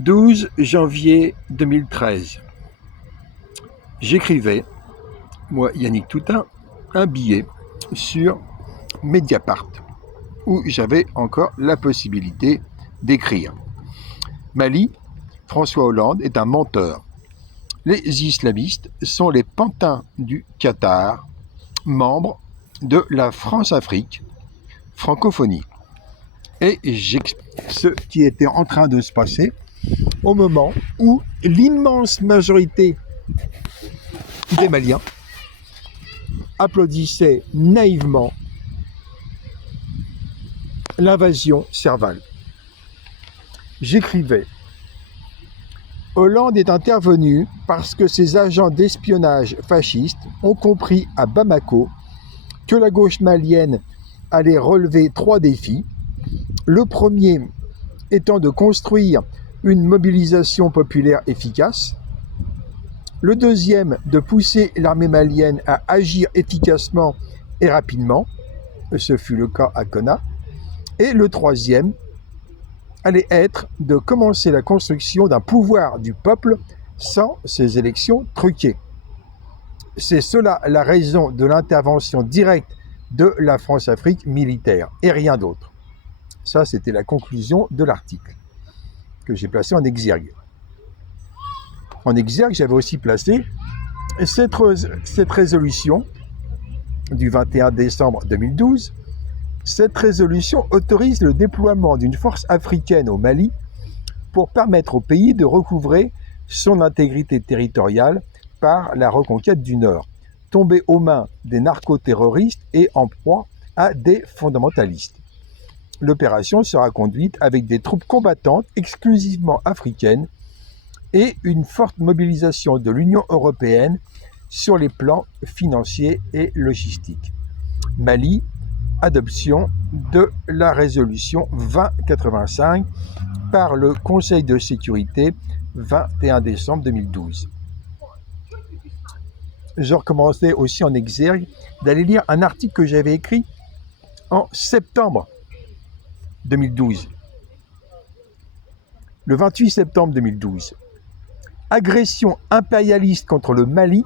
12 janvier 2013. J'écrivais, moi Yannick Toutain, un billet sur Mediapart, où j'avais encore la possibilité d'écrire. Mali, François Hollande est un menteur. Les islamistes sont les pantins du Qatar, membres de la France-Afrique francophonie. Et j'explique ce qui était en train de se passer au moment où l'immense majorité des Maliens applaudissaient naïvement l'invasion Serval. J'écrivais: Hollande est intervenu parce que ses agents d'espionnage fascistes ont compris à Bamako que la gauche malienne allait relever 3 défis. Le premier étant de construire une mobilisation populaire efficace. Le deuxième, de pousser l'armée malienne à agir efficacement et rapidement. Ce fut le cas à Konna. Et le troisième allait être de commencer la construction d'un pouvoir du peuple sans ces élections truquées. C'est cela la raison de l'intervention directe de la France-Afrique militaire et rien d'autre. Ça, c'était la conclusion de l'article que j'ai placé en exergue. En exergue, j'avais aussi placé cette résolution du 21 décembre 2012. Cette résolution autorise le déploiement d'une force africaine au Mali pour permettre au pays de recouvrer son intégrité territoriale par la reconquête du Nord, tombé aux mains des narcoterroristes et en proie à des fondamentalistes. L'opération sera conduite avec des troupes combattantes exclusivement africaines et une forte mobilisation de l'Union européenne sur les plans financiers et logistiques. Mali, adoption de la résolution 2085 par le Conseil de sécurité 21 décembre 2012. Je recommençais aussi en exergue d'aller lire un article que j'avais écrit en septembre 2012. Le 28 septembre 2012. Agression impérialiste contre le Mali,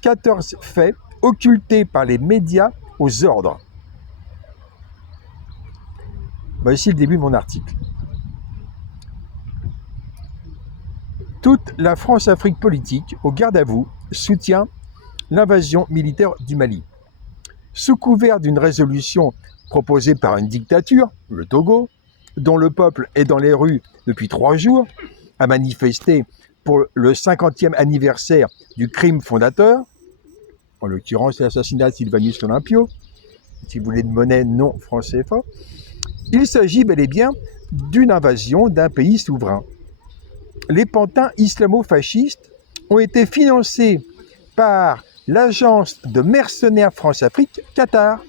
14 faits occultés par les médias aux ordres. Voici le début de mon article. Toute la France-Afrique politique, au garde à vous, soutient l'invasion militaire du Mali. Sous couvert d'une résolution proposée par une dictature, le Togo, dont le peuple est dans les rues depuis 3 jours, a manifesté pour le 50e anniversaire du crime fondateur, en l'occurrence l'assassinat de Sylvanus Olympio, si vous voulez de monnaie non franc CFA, il s'agit bel et bien d'une invasion d'un pays souverain. Les pantins islamo-fascistes ont été financés par l'agence de mercenaires France-Afrique Qatar,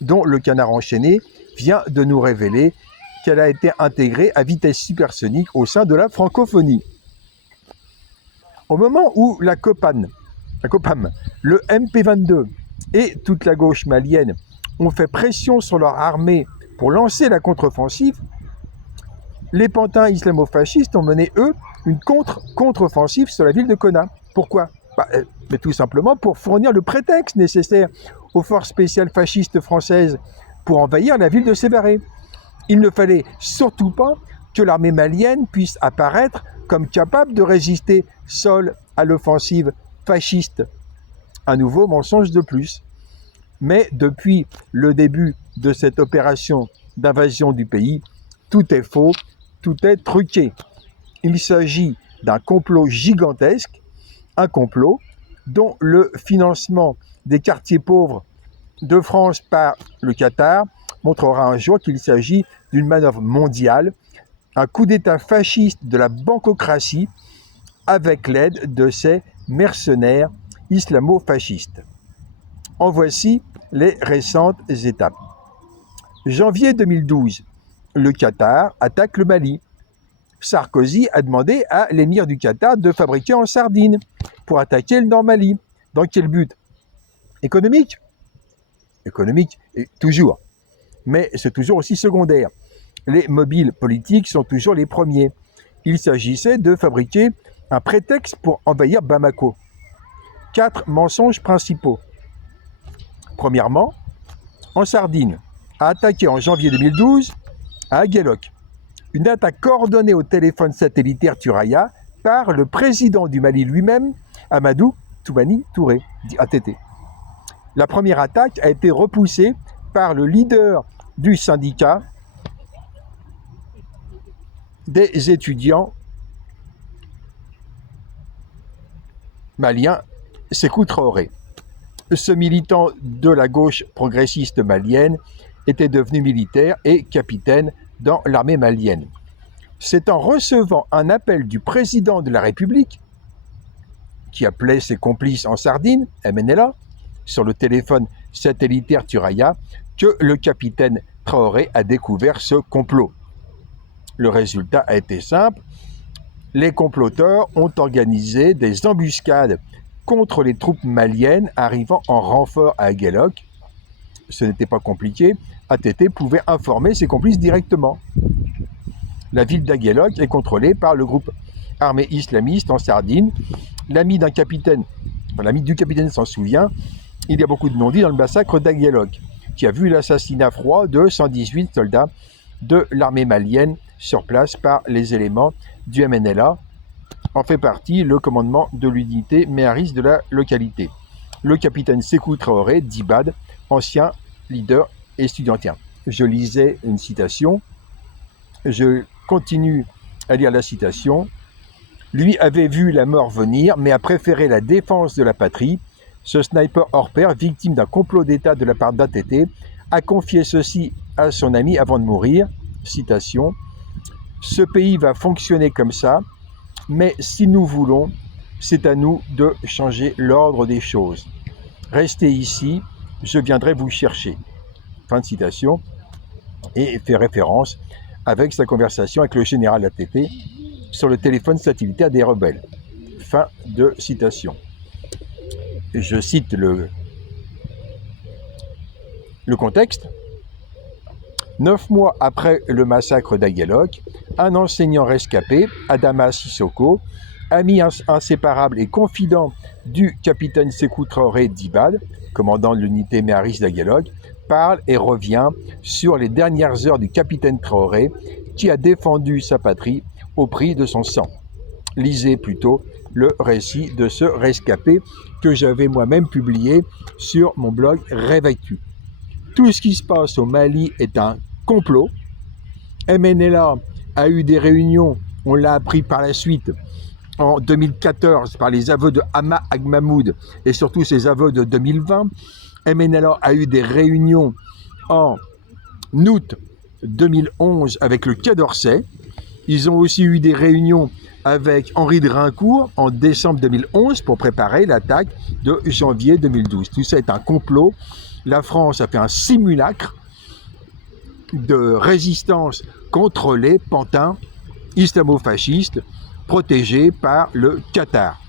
dont le Canard enchaîné vient de nous révéler qu'elle a été intégrée à vitesse supersonique au sein de la francophonie. Au moment où la COPAM, le MP22 et toute la gauche malienne ont fait pression sur leur armée pour lancer la contre-offensive, les pantins islamo-fascistes ont mené, eux, une contre-offensive sur la ville de Konna. Pourquoi ? Mais tout simplement pour fournir le prétexte nécessaire aux forces spéciales fascistes françaises pour envahir la ville de Sévaré. Il ne fallait surtout pas que l'armée malienne puisse apparaître comme capable de résister seule à l'offensive fasciste. Un nouveau mensonge de plus. Mais depuis le début de cette opération d'invasion du pays, tout est faux, tout est truqué. Il s'agit d'un complot gigantesque, un complot dont le financement des quartiers pauvres de France par le Qatar montrera un jour qu'il s'agit d'une manœuvre mondiale, un coup d'État fasciste de la bancocratie avec l'aide de ces mercenaires islamo-fascistes. En voici les récentes étapes. Janvier 2012, le Qatar attaque le Mali. Sarkozy a demandé à l'émir du Qatar de fabriquer en sardine pour attaquer le Nord Mali. Dans quel but ? Économique ? Économique, toujours. Mais c'est toujours aussi secondaire. Les mobiles politiques sont toujours les premiers. Il s'agissait de fabriquer un prétexte pour envahir Bamako. 4 mensonges principaux. Premièrement, en Sardine, a attaqué en janvier 2012 à Aguelok. Une attaque coordonnée au téléphone satellitaire Thuraya par le président du Mali lui-même, Amadou Toumani Touré, dit ATT. La première attaque a été repoussée par le leader du syndicat des étudiants maliens, Sékou Traoré. Ce militant de la gauche progressiste malienne était devenu militaire et capitaine dans l'armée malienne. C'est en recevant un appel du président de la République, qui appelait ses complices en Sardine, MNLA, sur le téléphone satellitaire Thuraya, que le capitaine Traoré a découvert ce complot. Le résultat a été simple. Les comploteurs ont organisé des embuscades contre les troupes maliennes arrivant en renfort à Aguelok. Ce n'était pas compliqué. ATT pouvait informer ses complices directement. La ville d'Aguelok est contrôlée par le groupe armé islamiste en Sardine. L'ami du capitaine s'en souvient. Il y a beaucoup de non-dits dans le massacre d'Aguelok, qui a vu l'assassinat froid de 118 soldats de l'armée malienne sur place par les éléments du MNLA. En fait partie le commandement de l'unité méhariste de la localité. Le capitaine Sékou Traoré d'Ibad, ancien leader estudiantien. Je lisais une citation, je continue à lire la citation. Lui avait vu la mort venir, mais a préféré la défense de la patrie. Ce sniper hors pair, victime d'un complot d'État de la part d'ATT, a confié ceci à son ami avant de mourir. Citation. Ce pays va fonctionner comme ça, mais si nous voulons, c'est à nous de changer l'ordre des choses. Restez ici, je viendrai vous chercher. Fin de citation. Et fait référence avec sa conversation avec le général ATT sur le téléphone satellitaire des rebelles. Fin de citation. Je cite le contexte. 9 mois après le massacre d'Aguelok, un enseignant rescapé, Adama Sissoko, ami inséparable et confident du capitaine Sékou Traoré d'Ibad, commandant de l'unité méhariste d'Aguelok, parle et revient sur les dernières heures du capitaine Traoré qui a défendu sa patrie au prix de son sang. Lisez plutôt le récit de ce rescapé que j'avais moi-même publié sur mon blog Réveil-tu. Tout ce qui se passe au Mali est un complot. MNLA a eu des réunions, on l'a appris par la suite, en 2014 par les aveux de Hama Agmamoud et surtout ses aveux de 2020. MNLA a eu des réunions en août 2011 avec le Quai d'Orsay. Ils ont aussi eu des réunions avec Henri de Rincourt en décembre 2011 pour préparer l'attaque de janvier 2012. Tout ça est un complot. La France a fait un simulacre de résistance contre les pantins islamo-fascistes protégés par le Qatar.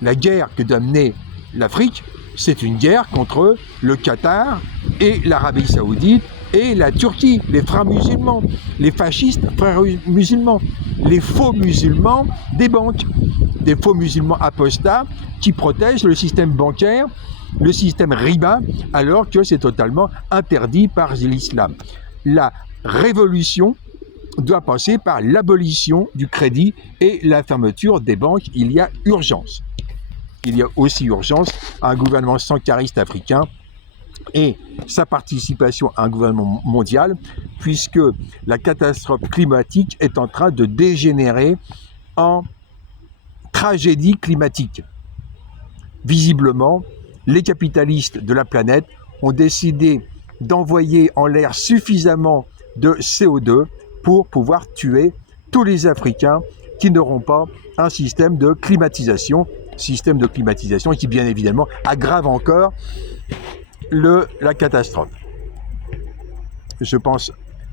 La guerre que doit mener l'Afrique, c'est une guerre contre le Qatar et l'Arabie Saoudite et la Turquie, les frères musulmans, les fascistes frères musulmans, les faux musulmans des banques, des faux musulmans apostats qui protègent le système bancaire, le système riba, alors que c'est totalement interdit par l'islam. La révolution doit passer par l'abolition du crédit et la fermeture des banques. Il y a urgence. Il y a aussi urgence à un gouvernement sankariste africain et sa participation à un gouvernement mondial, puisque la catastrophe climatique est en train de dégénérer en tragédie climatique. Visiblement, les capitalistes de la planète ont décidé d'envoyer en l'air suffisamment de CO2 pour pouvoir tuer tous les Africains qui n'auront pas un système de climatisation qui bien évidemment aggrave encore la catastrophe. Je pense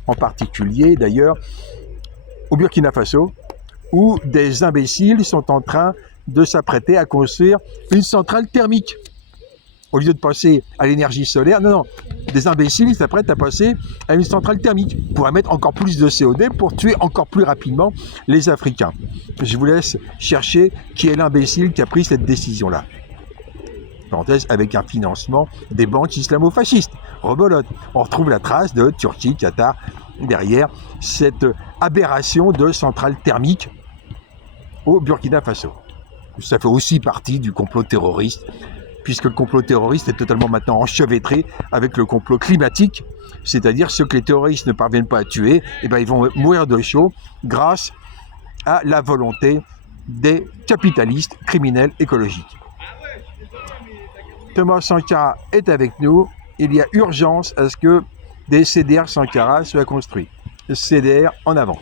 en particulier d'ailleurs au Burkina Faso, où des imbéciles sont en train de s'apprêter à construire une centrale thermique. Au lieu de passer à l'énergie solaire, non, des imbéciles s'apprêtent à passer à une centrale thermique pour émettre encore plus de CO2 pour tuer encore plus rapidement les Africains. Je vous laisse chercher qui est l'imbécile qui a pris cette décision-là. Parenthèse, avec un financement des banques islamo-fascistes. Rebelote. On retrouve la trace de Turquie, Qatar, derrière cette aberration de centrale thermique au Burkina Faso. Ça fait aussi partie du complot terroriste, puisque le complot terroriste est totalement maintenant enchevêtré avec le complot climatique, c'est-à-dire ceux que les terroristes ne parviennent pas à tuer, et ben ils vont mourir de chaud grâce à la volonté des capitalistes criminels écologiques. Thomas Sankara est avec nous. Il y a urgence à ce que des CDR Sankara soient construits. CDR en avant.